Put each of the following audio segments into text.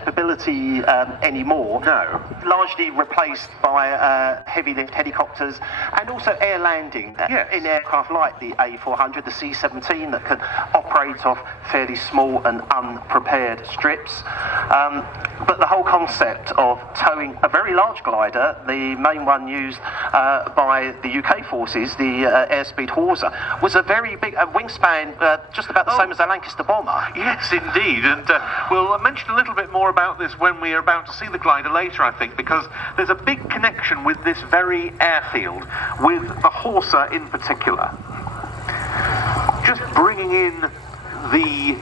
capability anymore. No. Largely replaced by heavy lift helicopters and also air landing in aircraft like the A400, the C-17 that can operate off fairly small and unprepared strips. But the whole concept of towing a very large glider, the main one used by the UK forces, the airspeed Horsa, was a very big wingspan, just about the same as a Lancaster bomber. Yes, indeed, and we'll mention a little bit more about this when we are about to see the glider later, I think, because there's a big connection with this very airfield, with the Horsa in particular. Just bringing in the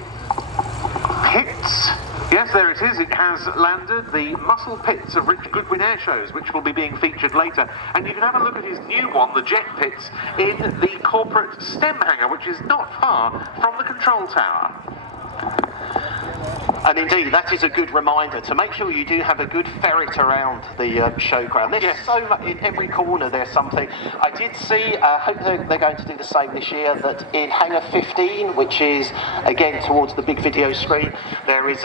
pits. Yes, there it is. It has landed. The muscle pits of Rich Goodwin air shows, which will be being featured later. And you can have a look at his new one, the jet pits, in the corporate stem hangar, which is not far from the control tower. And indeed, that is a good reminder to make sure you do have a good ferret around the showground. There's so much, in every corner there's something. I did see, I hope they're going to do the same this year, that in Hangar 15, which is again towards the big video screen, there is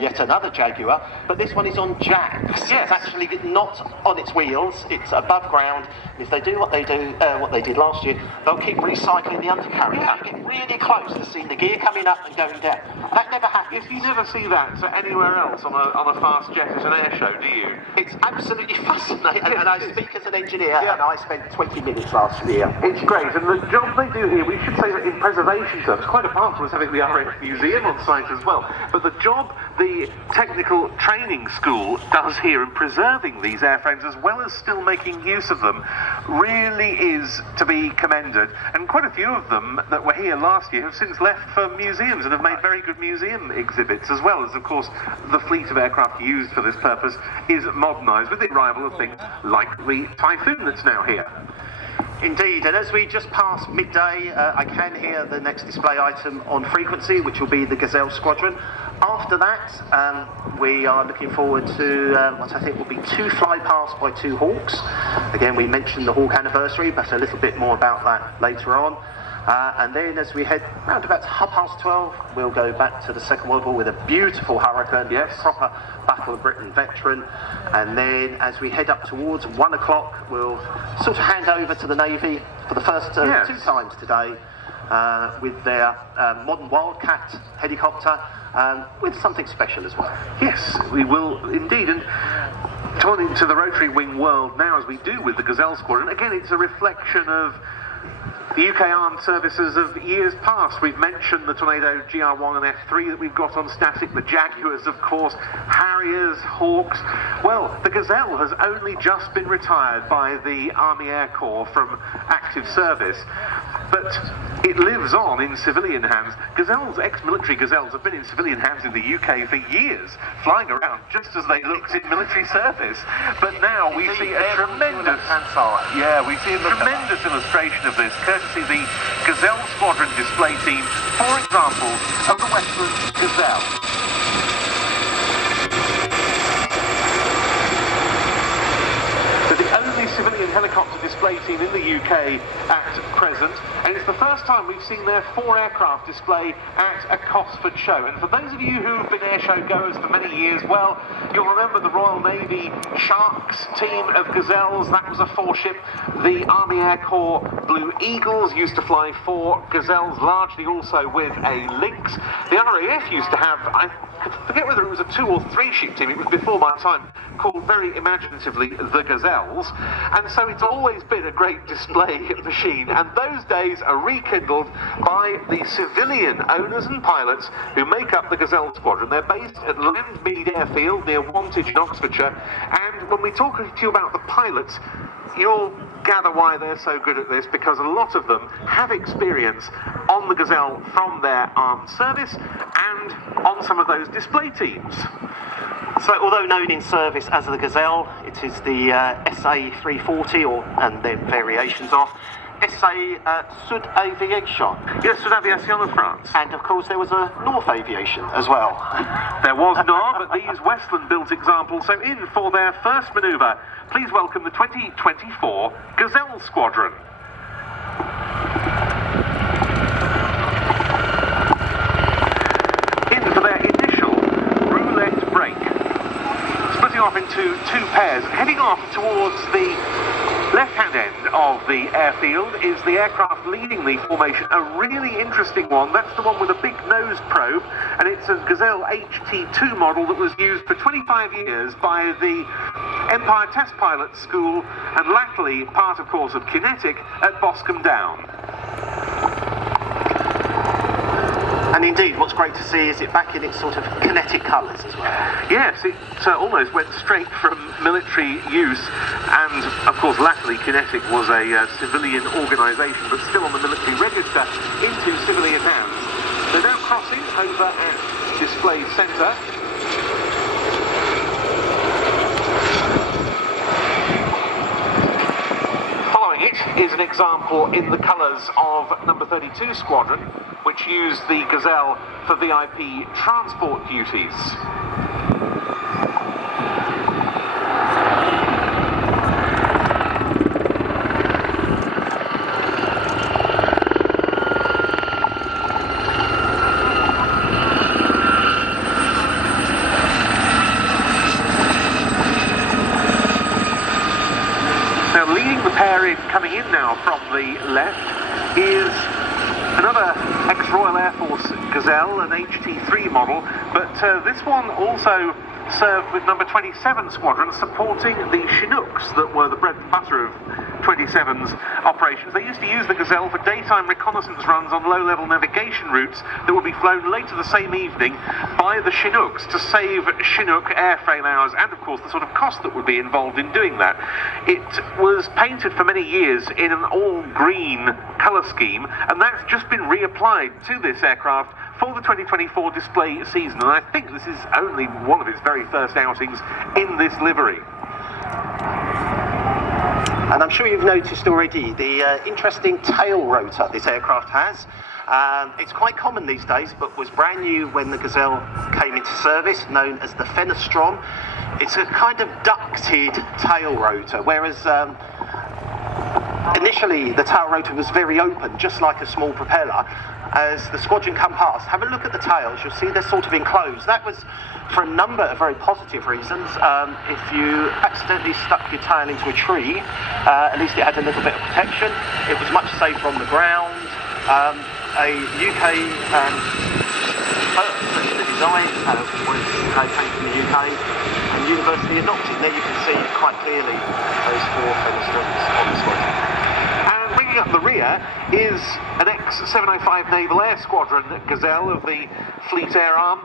yet another Jaguar, but this one is on jacks. Yes. It's actually not on its wheels, it's above ground. If they do what they did last year, they'll keep recycling the undercarriage. Yeah. You get really close to seeing the gear coming up and going down. That never happens. If you never see that anywhere else on a fast jet at an air show, do you? It's absolutely fascinating, and I speak as an engineer, and I spent 20 minutes last year. It's great, and the job they do here, we should say that in preservation terms, quite apart from us having the RAF Museum on site as well, but the job the Technical Training School does here in preserving these airframes as well as still making use of them really is to be commended, and quite a few of them that were here last year have since left for museums and have made very good museum exhibits, as well as of course the fleet of aircraft used for this purpose is modernised with the arrival of things like the Typhoon that's now here. Indeed, and as we just pass midday, I can hear the next display item on frequency, which will be the Gazelle Squadron. After that, we are looking forward to what I think will be 2 flypasts by 2 Hawks. Again, we mentioned the Hawk anniversary, but a little bit more about that later on. And then as we head round about 12:30, we'll go back to the Second World War with a beautiful Hurricane, a proper Battle of Britain veteran. And then as we head up towards 1 o'clock, we'll sort of hand over to the Navy for the first 2 times today with their modern Wildcat helicopter, with something special as well. Yes, we will indeed. And turning to the rotary wing world now, as we do with the Gazelle Squadron, again, it's a reflection of the UK Armed Services of years past. We've mentioned the Tornado GR1 and F3 that we've got on static, the Jaguars, of course, Harriers, Hawks. Well, the Gazelle has only just been retired by the Army Air Corps from active service, but it lives on in civilian hands. Gazelles, ex-military Gazelles, have been in civilian hands in the UK for years, flying around just as they looked in military service. But now we see a tremendous, illustration of this, courtesy the Gazelle Squadron display team, for example, of the Westland Gazelle. Civilian helicopter display team in the UK at present, and it's the first time we've seen their 4 aircraft display at a Cosford show. And for those of you who've been air show goers for many years, well, you'll remember the Royal Navy Sharks team of Gazelles. That was a 4-ship. The Army Air Corps Blue Eagles used to fly 4 Gazelles, largely also with a Lynx. The RAF used to have, I forget whether it was a 2 or 3 ship team, it was before my time, called very imaginatively the Gazelles. And so it's always been a great display machine, and those days are rekindled by the civilian owners and pilots who make up the Gazelle Squadron. They're based at Landmead Airfield near Wantage in Oxfordshire, and when we talk to you about the pilots, you'll gather why they're so good at this, because a lot of them have experience on the Gazelle from their armed service and on some of those display teams. So, although known in service as the Gazelle, it is the SA-340, and then variations of SA Sud Aviation. Yes, Sud Aviation of France. And of course there was a North Aviation as well. There was not, but these Westland-built examples. So in for their first manoeuvre, please welcome the 2024 Gazelle Squadron. In for their initial roulette break. off into two pairs, and heading off towards the left-hand end of the airfield is the aircraft leading the formation, a really interesting one. That's the one with a big nose probe, and it's a Gazelle HT2 model that was used for 25 years by the Empire Test Pilot School, and latterly part, of course, of Kinetic at Boscombe Down. And indeed, what's great to see is it back in its sort of kinetic colours as well. Yes, it almost went straight from military use, and of course latterly Kinetic was a civilian organisation, but still on the military register, into civilian hands. They're now crossing over at Display Centre. Following it is an example in the colours of number 32 Squadron, which used the Gazelle for VIP transport duties. Now, leading the pair in, coming in now from the left, is another ex-Royal Air Force Gazelle, an HT3 model, but this one also served with number 27 Squadron, supporting the Chinooks that were the bread and butter of 27's operations. They used to use the Gazelle for daytime reconnaissance runs on low-level navigation routes that would be flown later the same evening by the Chinooks to save Chinook airframe hours, and of course the sort of cost that would be involved in doing that. It was painted for many years in an all-green colour scheme, and that's just been reapplied to this aircraft for the 2024 display season, and I think this is only one of its very first outings in this livery. And I'm sure you've noticed already the interesting tail rotor this aircraft has. It's quite common these days, but was brand new when the Gazelle came into service, known as the Fenestron. It's a kind of ducted tail rotor, whereas initially the tail rotor was very open, just like a small propeller. As the squadron come past, have a look at the tails, you'll see they're sort of enclosed. That was for a number of very positive reasons. If you accidentally stuck your tail into a tree, at least it had a little bit of protection. It was much safer on the ground. A UK first, the design was came from the UK and university adopted. There you can see quite clearly those four fenestrons on the squadron. Bringing up the rear is an ex-705 Naval Air Squadron Gazelle of the Fleet Air Arm.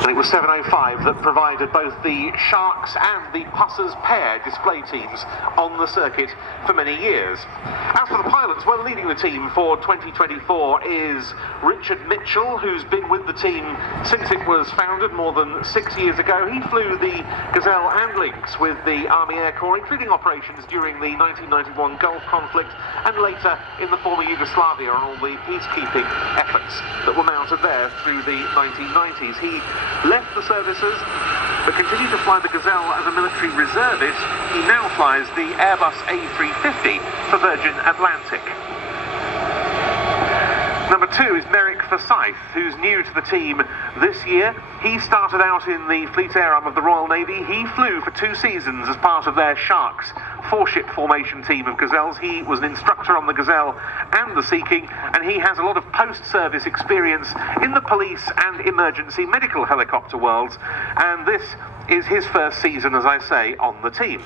And it was 705 that provided both the Sharks and the Pussers pair display teams on the circuit for many years. As for the pilots, well, leading the team for 2024 is Richard Mitchell, who's been with the team since it was founded more than 6 years ago. He flew the Gazelle and Lynx with the Army Air Corps, including operations during the 1991 Gulf conflict and later in the former Yugoslavia on all the peacekeeping efforts that were mounted there through the 1990s. He left the services but continued to fly the Gazelle as a military reservist. He now flies the Airbus A350 for Virgin Atlantic. Number 2 is Merrick Forsyth, who's new to the team this year. He started out in the Fleet Air Arm of the Royal Navy. He flew for 2 seasons as part of their Sharks 4-ship formation team of Gazelles. He was an instructor on the Gazelle and the Sea King, and he has a lot of post-service experience in the police and emergency medical helicopter worlds, and this is his first season, as I say, on the team.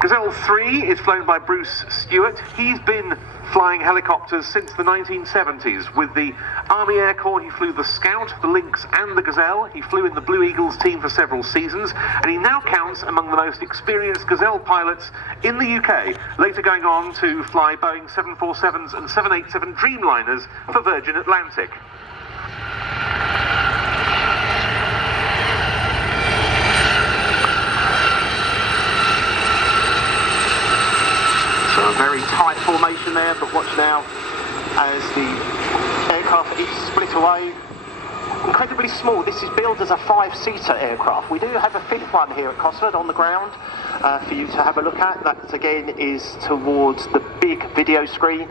Gazelle 3 is flown by Bruce Stewart. He's been flying helicopters since the 1970s. With the Army Air Corps, he flew the Scout, the Lynx and the Gazelle. He flew in the Blue Eagles team for several seasons, and he now counts among the most experienced Gazelle pilots in the UK, later going on to fly Boeing 747s and 787 Dreamliners for Virgin Atlantic. A very tight formation there, but watch now as the aircraft is split away. Incredibly small. This is billed as a 5-seater aircraft. We do have a 5th one here at Cosford on the ground for you to have a look at. That again is towards the big video screen,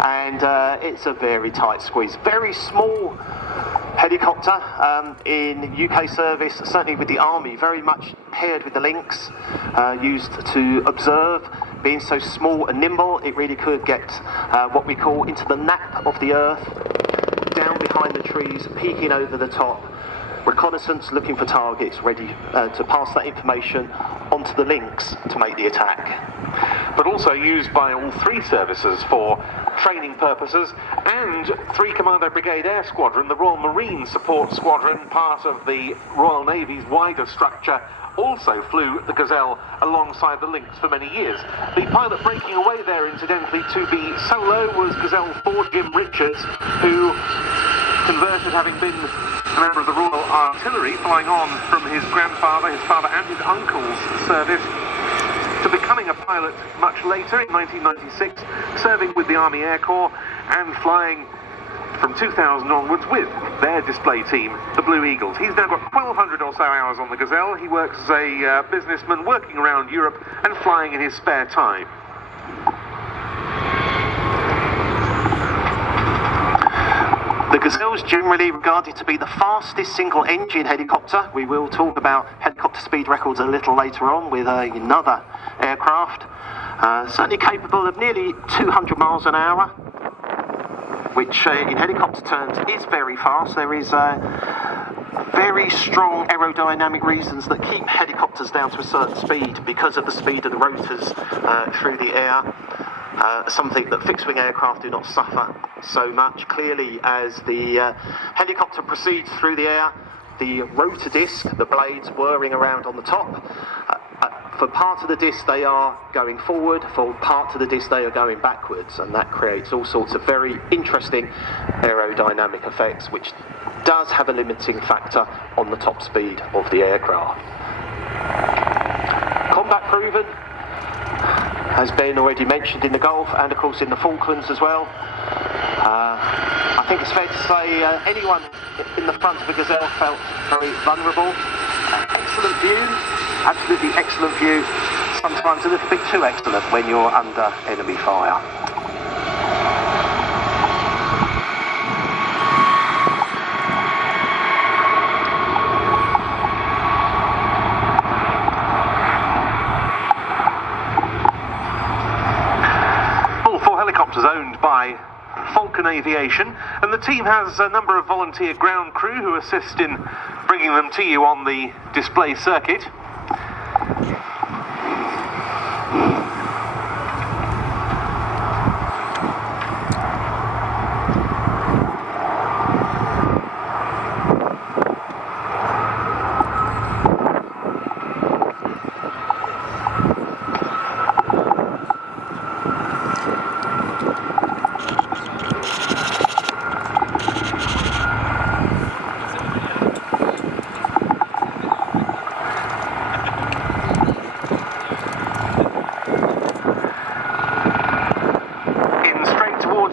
and it's a very tight squeeze. Very small helicopter in UK service, certainly with the Army, very much paired with the Lynx, used to observe. Being so small and nimble, it really could get what we call into the nap of the earth, down behind the trees, peeking over the top, reconnaissance, looking for targets, ready to pass that information onto the Lynx to make the attack. But also used by all three services for training purposes, and 3 Commando Brigade Air Squadron, the Royal Marine Support Squadron, part of the Royal Navy's wider structure, also flew the Gazelle alongside the Lynx for many years. The pilot breaking away there, incidentally, to be solo was Gazelle 4 Jim Richards, who converted, having been a member of the Royal Artillery, flying on from his grandfather, his father and his uncle's service, to becoming a pilot much later in 1996, serving with the Army Air Corps and flying from 2000 onwards with their display team, the Blue Eagles. He's now got 1,200 or so hours on the Gazelle. He works as a businessman working around Europe and flying in his spare time. The Gazelle is generally regarded to be the fastest single-engine helicopter. We will talk about helicopter speed records a little later on with another aircraft. Certainly capable of nearly 200 miles an hour, which in helicopter terms is very fast. There is very strong aerodynamic reasons that keep helicopters down to a certain speed because of the speed of the rotors through the air. Something that fixed-wing aircraft do not suffer so much. Clearly, as the helicopter proceeds through the air, the rotor disc, the blades whirring around on the top, for part of the disc they are going forward, for part of the disc they are going backwards, and that creates all sorts of very interesting aerodynamic effects, which does have a limiting factor on the top speed of the aircraft. Combat proven has been already mentioned in the Gulf and of course in the Falklands as well. I think it's fair to say anyone in the front of a Gazelle felt very vulnerable. Excellent view, absolutely excellent view, sometimes a little bit too excellent when you're under enemy fire. Owned by Falcon Aviation, and the team has a number of volunteer ground crew who assist in bringing them to you on the display circuit.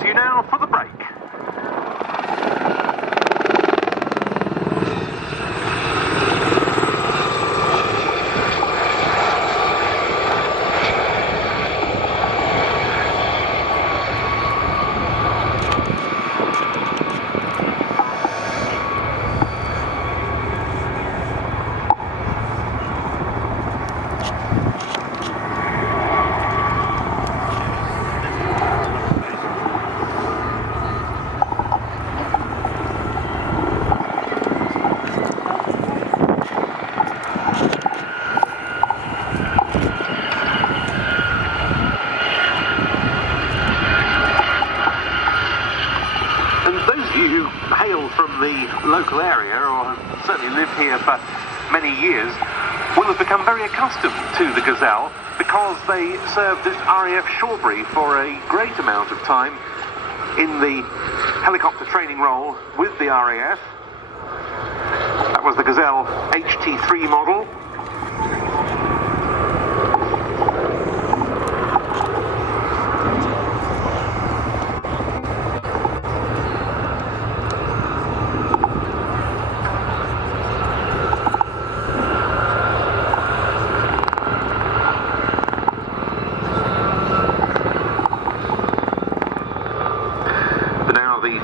You now for the break. From the local area, or certainly lived here for many years, will have become very accustomed to the Gazelle because they served at RAF Shawbury for a great amount of time in the helicopter training role with the RAF. That was the Gazelle HT3 model.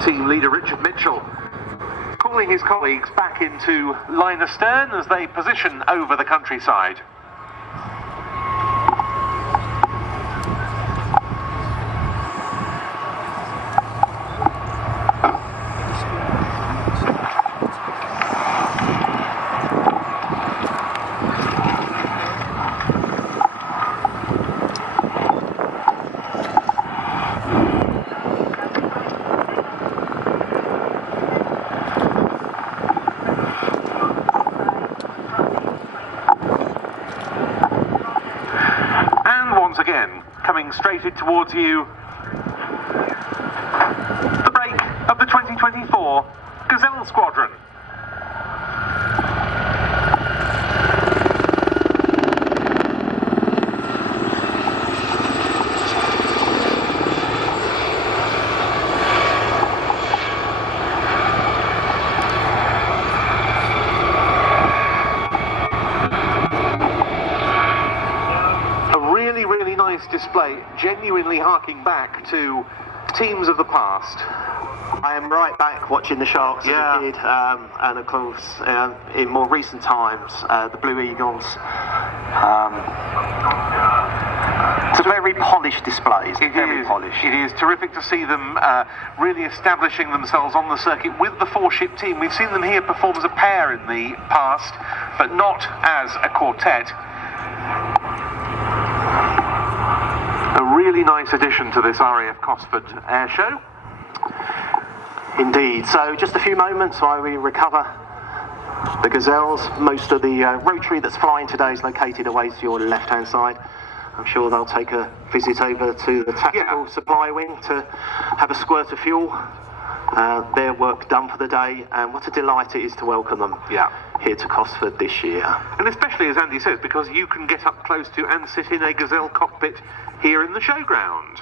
Team leader Richard Mitchell calling pulling his colleagues back into line astern as they position over the countryside. Again, coming straight towards you, the break of the 2024 Gazelle Squadron. Really nice display, genuinely harking back to teams of the past. I am right back watching the Sharks as a kid, and of course in more recent times the Blue Eagles. It's a very polished display. It is terrific to see them really establishing themselves on the circuit with the four-ship team. We've seen them here perform as a pair in the past, but not as a quartet. A really nice addition to this RAF Cosford Air Show. Indeed. So just a few moments while we recover the Gazelles. Most of the rotary that's flying today is located away to your left-hand side. I'm sure they'll take a visit over to the tactical supply wing to have a squirt of fuel. Their work done for the day, and what a delight it is to welcome them here to Cosford this year. And especially, as Andy says, because you can get up close to and sit in a Gazelle cockpit here in the showground.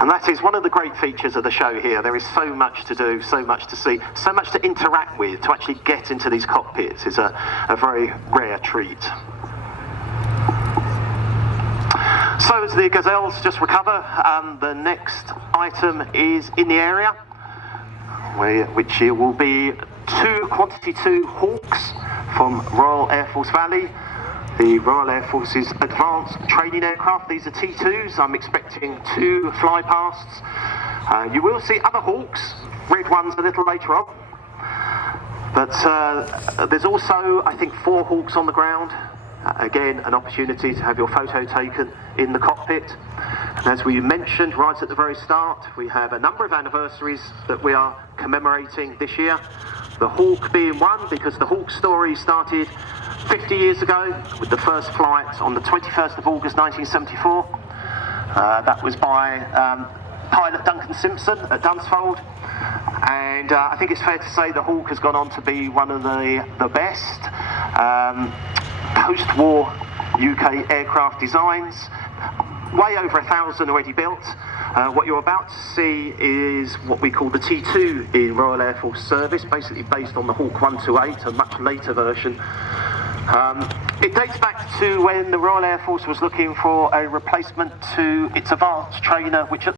And that is one of the great features of the show here. There is so much to do, so much to see, so much to interact with. To actually get into these cockpits is a very rare treat. So as the Gazelles just recover, the next item is in the area, which will be two Quantity 2 Hawks from Royal Air Force Valley. The Royal Air Force's advanced training aircraft. These are T2s. I'm expecting 2 flypasts. You will see other Hawks, red ones a little later on. But there's also, I think, 4 Hawks on the ground. Again, an opportunity to have your photo taken in the cockpit. And as we mentioned right at the very start, we have a number of anniversaries that we are commemorating this year. The Hawk being one, because the Hawk story started 50 years ago with the first flight on the 21st of August 1974. That was by pilot Duncan Simpson at Dunsfold. And I think it's fair to say the Hawk has gone on to be one of the best post-war UK aircraft designs. Way over 1,000 already built. What you're about to see is what we call the T2 in Royal Air Force service, basically based on the Hawk 128, a much later version. It dates back to when the Royal Air Force was looking for a replacement to its advanced trainer, which at